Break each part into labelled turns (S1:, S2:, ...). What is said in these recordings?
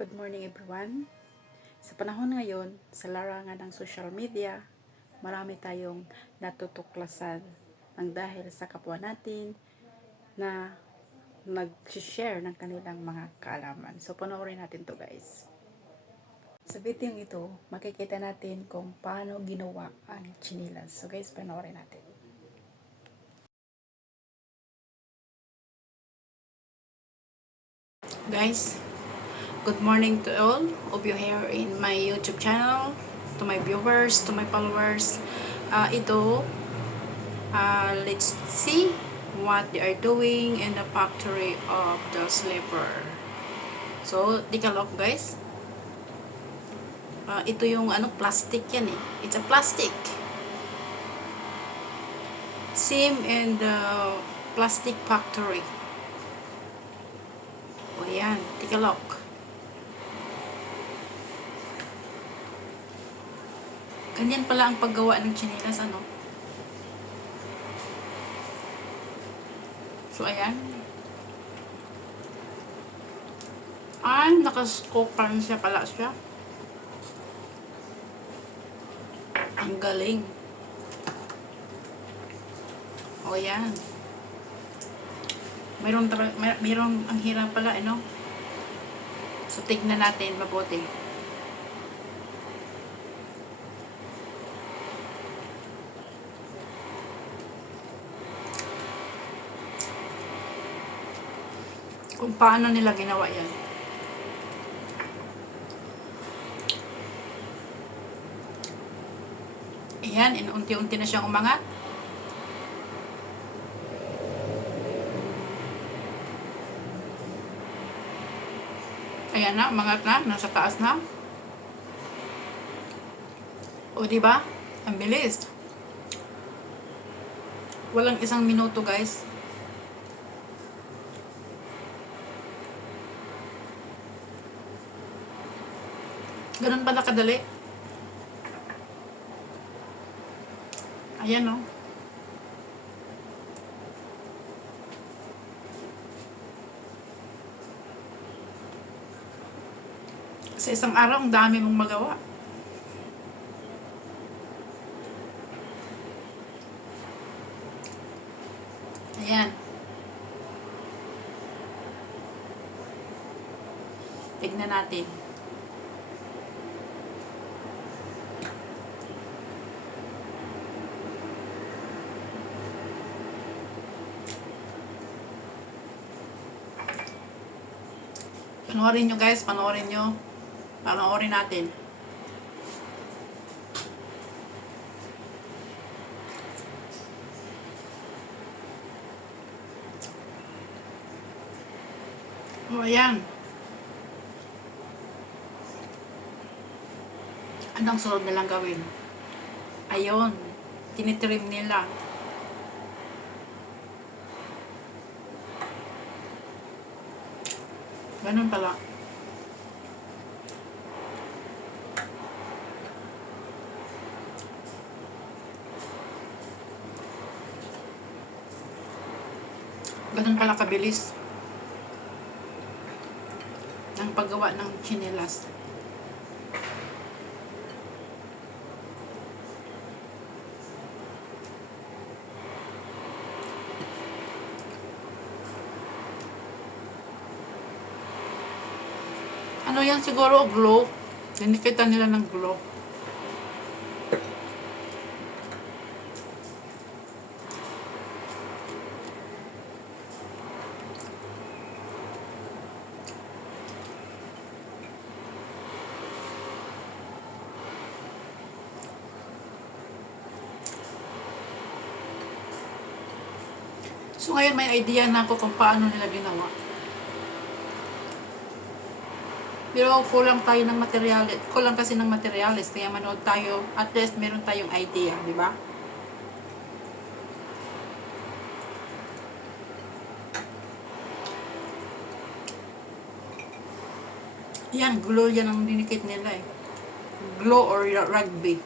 S1: Good morning everyone. Sa panahon ngayon, sa larangan ng social media, marami tayong natutuklasan ng dahil sa kapwa natin na nag-share ng kanilang mga kaalaman. So, panoorin natin to guys. Sa video ito, makikita natin kung paano ginawa ang chinilas. So guys, panoorin natin. Guys, good morning to all of you here in my YouTube channel, to my viewers, to my followers. Uh, ito, uh, let's see what they are doing in the factory of the slipper. So, take a look guys. Uh, ito yung ano, plastic yan eh. It's a plastic. Same in the plastic factory. O yan, take a look. Ganyan pala ang paggawa ng chinelas, ano? So, ayan. Ay, nakaskopan siya pala siya. Ang galing. O, yan. Mayroon, mayroon ang hirap pala, ano? So, tignan natin mabuti. Kung paano nila ginawa yan. Ayan, unti-unti na siyang umangat. Ayan na, umangat na, nasa taas na. O, di ba? Ang bilis. Walang isang minuto, guys. Ganun pala kadali. Ayan, oh. Sa isang araw, ang dami mong magawa. Ayan. Tignan natin. Panoorin nyo guys, panoorin nyo. Panoorin natin. O, ayan. Anong sunod nilang gawin? Ayun. Tinitrim nila. Ganun pala. Ganun pala kabilis ng paggawa ng chinelas. Ano yan siguro, glow. Dinikita nila ng glow. So ngayon may idea na ako kung paano nila ginawa. Pero kulang tayo ng materialis. Kulang kasi ng materialis. Kaya manood tayo. At least meron tayong idea. Di ba? Yan, glow yan ang dinikit nila eh. Glow or rugby.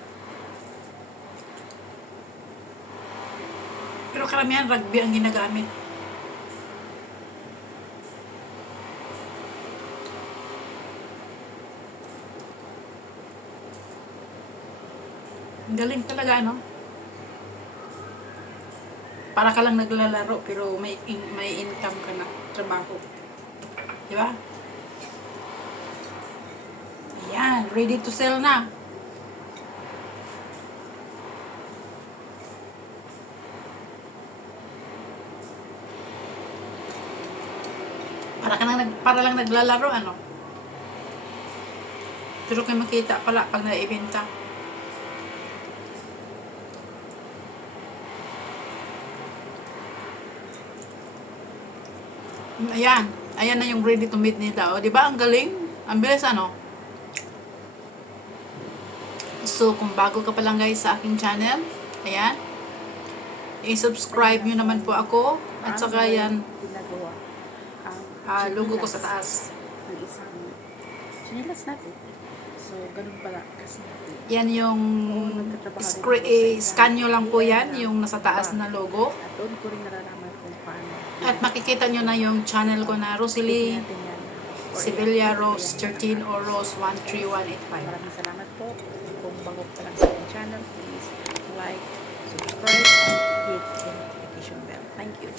S1: Pero karamihan rugby ang ginagamit. Ang galing talaga, ano? Para ka lang naglalaro, pero may, in- may income ka na. Trabaho. Di ba? Ayan, ready to sell na. Para ka lang nag, para lang naglalaro, ano? Pero kayo makita pala pag naibenta. Ayan. Ayan na yung ready to meet nila. O, di ba? Ang galing. Ang bilis, ano? So, kung bago ka pa lang guys sa aking channel, ayan. I-subscribe nyo naman po ako. At saka yan.
S2: Ang
S1: ah, logo ko sa taas.
S2: Ng isang chinilas natin. So, ganun pala. Kasi
S1: Yan yung scre- eh, scan nyo lang po yan,
S2: na-
S1: yung nasa taas na logo.
S2: At doon ko rin nalalaman kung paano.
S1: At makikita nyo na yung channel ko na Rosalie
S2: i-
S1: Rose
S2: yan.
S1: 13 or Rose 13185.
S2: Maraming salamat po. Kung bago pa lang sa aking channel, please like, subscribe, and hit the notification bell. Thank you.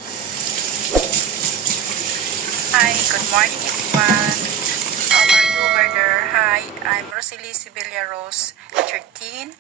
S3: Hi, good morning everyone. I'm Rosalie Sibelia Rose, 13.